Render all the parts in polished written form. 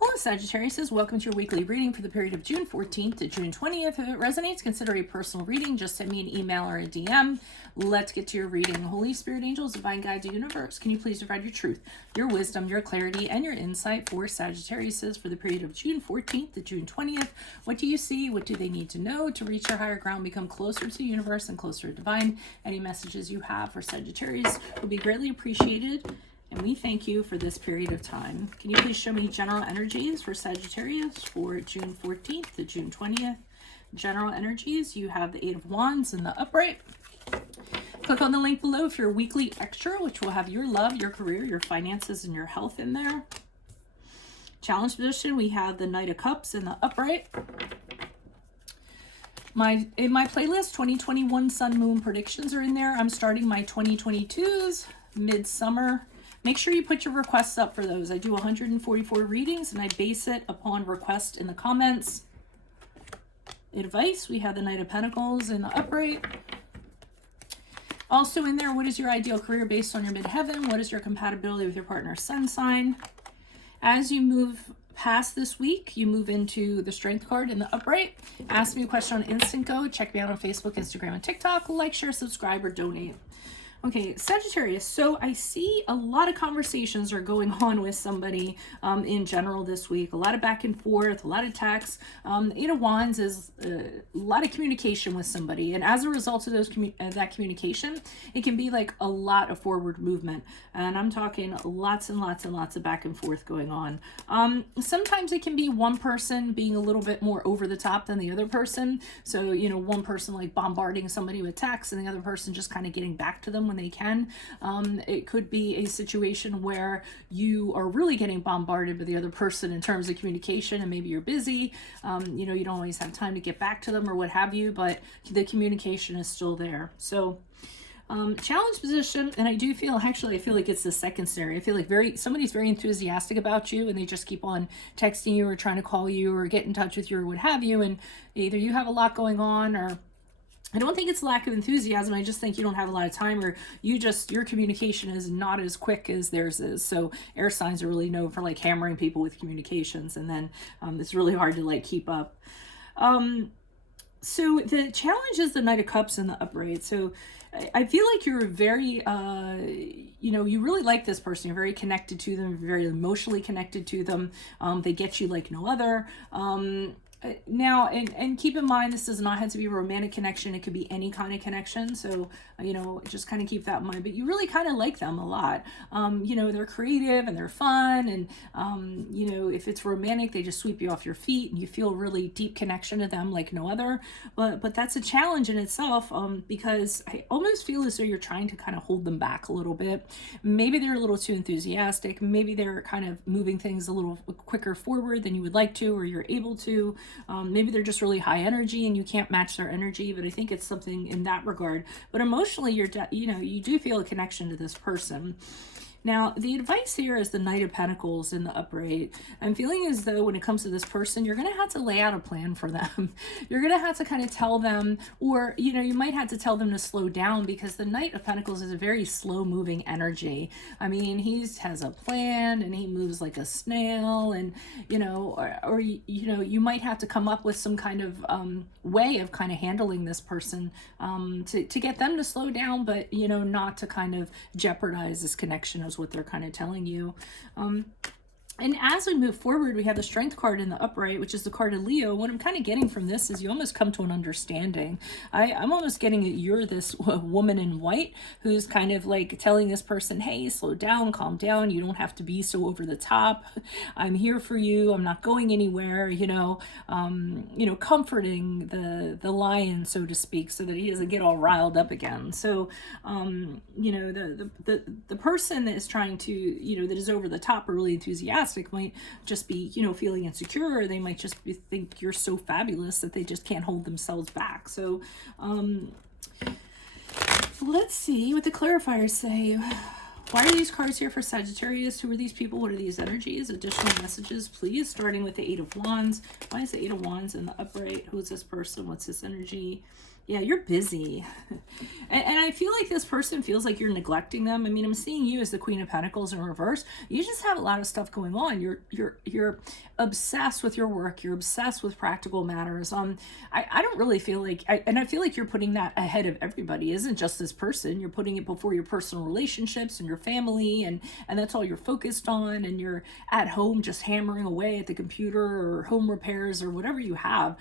Hello, Sagittarius. Welcome to your weekly reading for the period of June 14th to June 20th. If it resonates, consider a personal reading. Just send me an email or a DM. Let's get to your reading. Holy Spirit, angels, divine guide, the universe, can you please provide your truth, your wisdom, your clarity, and your insight for Sagittarius for the period of June 14th to June 20th? What do you see? What do they need to know to reach their higher ground, become closer to the universe and closer to divine? Any messages you have for Sagittarius will be greatly appreciated. And we thank you for this period of time. Can you please show me general energies for Sagittarius for June 14th to June 20th? General energies, you have the Eight of Wands in the upright. Click on the link below for your weekly extra, which will have your love, your career, your finances, and your health in there. Challenge position, we have the Knight of Cups in the upright. In my playlist, 2021 Sun Moon predictions are in there. I'm starting my 2022s midsummer. Make sure you put your requests up for those. I do 144 readings and I base it upon request in the comments. Advice, we have the Knight of Pentacles in the upright. Also in there, what is your ideal career based on your midheaven? What is your compatibility with your partner's sun sign? As you move past this week, you move into the Strength card in the upright. Ask me a question on Instant Go. Check me out on Facebook, Instagram, and TikTok. Like, share, subscribe, or donate. Okay, Sagittarius, so I see a lot of conversations are going on with somebody in general this week. A lot of back and forth, a lot of texts. Eight of Wands is a lot of communication with somebody. And as a result of that communication, it can be like a lot of forward movement. And I'm talking lots and lots and lots of back and forth going on. Sometimes it can be one person being a little bit more over the top than the other person. So, you know, one person like bombarding somebody with texts and the other person just kind of getting back to them when they can. It could be a situation where you are really getting bombarded by the other person in terms of communication, and maybe you're busy, you know, you don't always have time to get back to them or what have you, but the communication is still there. So challenge position, and I feel like it's the second scenario. I feel like somebody's very enthusiastic about you and they just keep on texting you or trying to call you or get in touch with you or what have you, and either you have a lot going on, or I don't think it's lack of enthusiasm. I just think you don't have a lot of time, or your communication is not as quick as theirs is. So air signs are really known for like hammering people with communications, and then it's really hard to like keep up. So the challenge is the Knight of Cups in the upright. So I feel like you're very, you know, you really like this person. You're very connected to them, very emotionally connected to them. They get you like no other. Now, and keep in mind, this does not have to be a romantic connection. It could be any kind of connection. So, you know, just kind of keep that in mind. But you really kind of like them a lot. You know, they're creative and they're fun. And, you know, if it's romantic, they just sweep you off your feet and you feel a really deep connection to them like no other. But that's a challenge in itself, because I almost feel as though you're trying to kind of hold them back a little bit. Maybe they're a little too enthusiastic. Maybe they're kind of moving things a little quicker forward than you would like to, or you're able to. Maybe they're just really high energy and you can't match their energy, but I think it's something in that regard. But emotionally, you do feel a connection to this person. Now, the advice here is the Knight of Pentacles in the upright. I'm feeling as though when it comes to this person, you're going to have to lay out a plan for them. You're going to have to kind of tell them, or, you know, you might have to tell them to slow down, because the Knight of Pentacles is a very slow moving energy. I mean, he has a plan and he moves like a snail, and, you know, or you know, you might have to come up with some kind of way of kind of handling this person to get them to slow down, but, you know, not to kind of jeopardize this connection, is what they're kind of telling you. And as we move forward, we have the Strength card in the upright, which is the card of Leo. What I'm kind of getting from this is you almost come to an understanding. I'm almost getting that you're this woman in white who's kind of like telling this person, hey, slow down, calm down. You don't have to be so over the top. I'm here for you. I'm not going anywhere, you know, comforting the lion, so to speak, so that he doesn't get all riled up again. So, you know, the person that is trying to, you know, that is over the top or really enthusiastic might just be, you know, feeling insecure, or they might just think you're so fabulous that they just can't hold themselves back. So let's see what the clarifiers say. Why are these cards here for Sagittarius? Who are these people? What are these energies? Additional messages, please, starting with the Eight of Wands. Why is the Eight of Wands in the upright? Who is this person? What's this energy? Yeah, you're busy. And I feel like this person feels like you're neglecting them. I mean, I'm seeing you as the Queen of Pentacles in reverse. You just have a lot of stuff going on. You're obsessed with your work. You're obsessed with practical matters. I don't really feel like, and I feel like you're putting that ahead of everybody. It isn't just this person. You're putting it before your personal relationships and your family, and that's all you're focused on. And you're at home just hammering away at the computer or home repairs or whatever you have.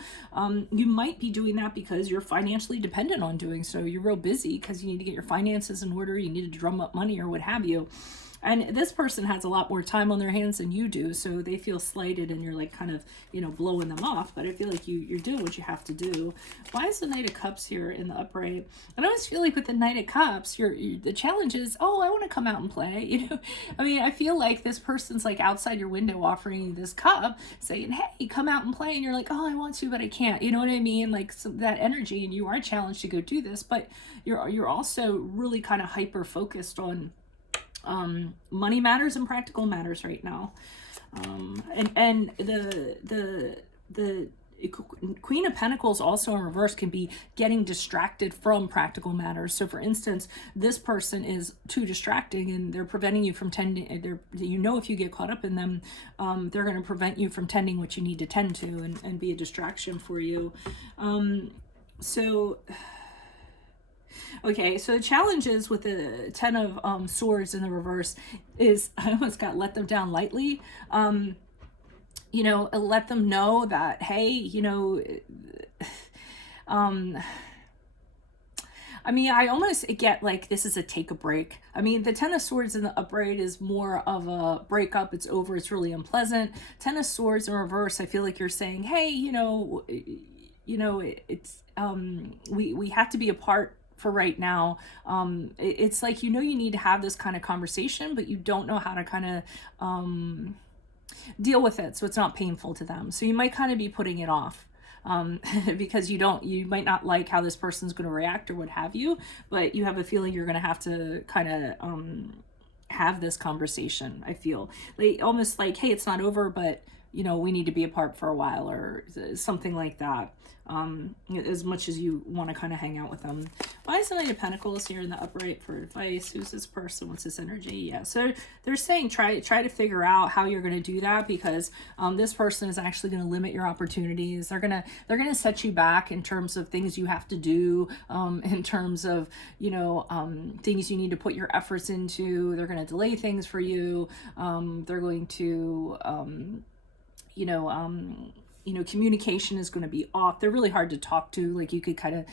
You might be doing that because you're financially dependent on doing so. You're real busy because you need to get your finances in order. You need to drum up money or what have you. And this person has a lot more time on their hands than you do, so they feel slighted, and you're like kind of, blowing them off. But I feel like you're doing what you have to do. Why is the Knight of Cups here in the upright? And I always feel like with the Knight of Cups, the challenge is, oh, I want to come out and play. I mean, I feel like this person's like outside your window offering you this cup, saying, hey, come out and play. And you're like, oh, I want to, but I can't. You know what I mean? Like that energy, and you are challenged to go do this, but you're also really kind of hyper focused on money matters and practical matters right now. And the Queen of Pentacles also in reverse can be getting distracted from practical matters. So for instance, this person is too distracting and they're preventing you from tending, if you get caught up in them, they're going to prevent you from tending what you need to tend to, and be a distraction for you. Okay, so the challenge is with the Ten of Swords in the reverse is, I almost got let them down lightly. Let them know that, hey, I mean, I almost get like this is a take a break. I mean, the Ten of Swords in the upright is more of a breakup. It's over. It's really unpleasant. Ten of Swords in reverse, I feel like you're saying, hey, it's we have to be apart for right now. It's like, you need to have this kind of conversation, but you don't know how to kind of deal with it so it's not painful to them. So you might kind of be putting it off because you might not like how this person's going to react or what have you, but you have a feeling you're going to have to kind of have this conversation. I feel like almost like, hey, it's not over, but we need to be apart for a while, or something like that. As much as you want to kind of hang out with them. Why is the Knight of Pentacles here in the upright for advice? Who's this person? What's this energy? Yeah, so they're saying try to figure out how you're going to do that, because this person is actually going to limit your opportunities. They're gonna set you back in terms of things you have to do, in terms of things you need to put your efforts into. They're going to delay things for you. They're going to communication is going to be off. They're really hard to talk to. Like you could kind of,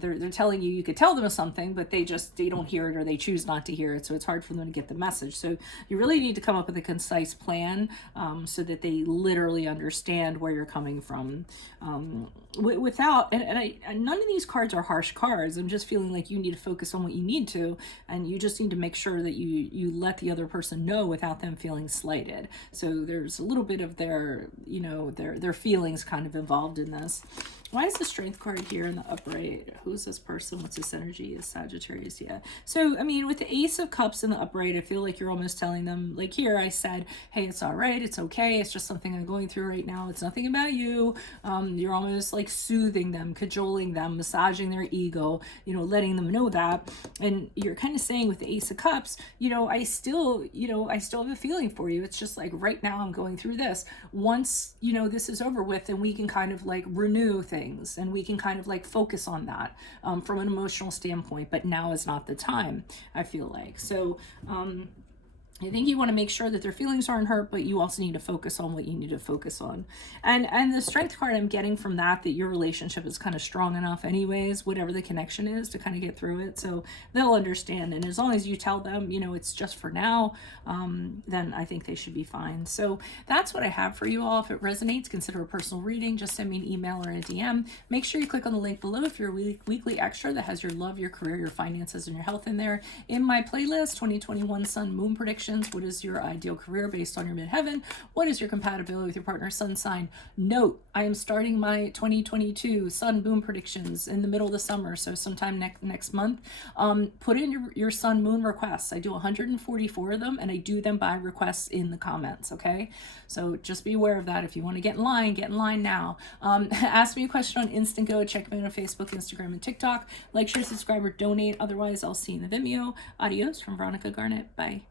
they're telling you could tell them something, but they don't hear it, or they choose not to hear it. So it's hard for them to get the message. So you really need to come up with a concise plan, so that they literally understand where you're coming from. Without, and none of these cards are harsh cards. I'm just feeling like you need to focus on what you need to, and you just need to make sure that you let the other person know without them feeling slighted. So there's a little bit of their feelings kind of involved in this. Why is the Strength card here in the upright? Who's this person? What's this energy? Is Sagittarius? Yeah. So, I mean, with the Ace of Cups in the upright, I feel like you're almost telling them, like here I said, hey, it's all right. It's okay. It's just something I'm going through right now. It's nothing about you. You're almost like soothing them, cajoling them, massaging their ego, letting them know that. And you're kind of saying with the Ace of Cups, I still have a feeling for you. It's just like right now I'm going through this. Once, this is over with, and we can kind of like renew things, and we can kind of like focus on that from an emotional standpoint, but now is not the time, I feel like. So I think you want to make sure that their feelings aren't hurt, but you also need to focus on what you need to focus on. And the Strength card I'm getting from that your relationship is kind of strong enough anyways, whatever the connection is, to kind of get through it. So they'll understand. And as long as you tell them, it's just for now, then I think they should be fine. So that's what I have for you all. If it resonates, consider a personal reading. Just send me an email or a DM. Make sure you click on the link below if you're a weekly extra that has your love, your career, your finances, and your health in there. In my playlist, 2021 Sun Moon Prediction predictions. What is your ideal career based on your midheaven? What is your compatibility with your partner's sun sign? Note, I am starting my 2022 sun moon predictions in the middle of the summer, so sometime next month. Put in your sun moon requests. I do 144 of them, and I do them by requests in the comments, okay? So just be aware of that. If you want to get in line now. Ask me a question on Instant Go. Check me out on Facebook, Instagram, and TikTok. Like, share, subscribe, or donate. Otherwise, I'll see you in the Vimeo. Adios from Veronica Garnett. Bye.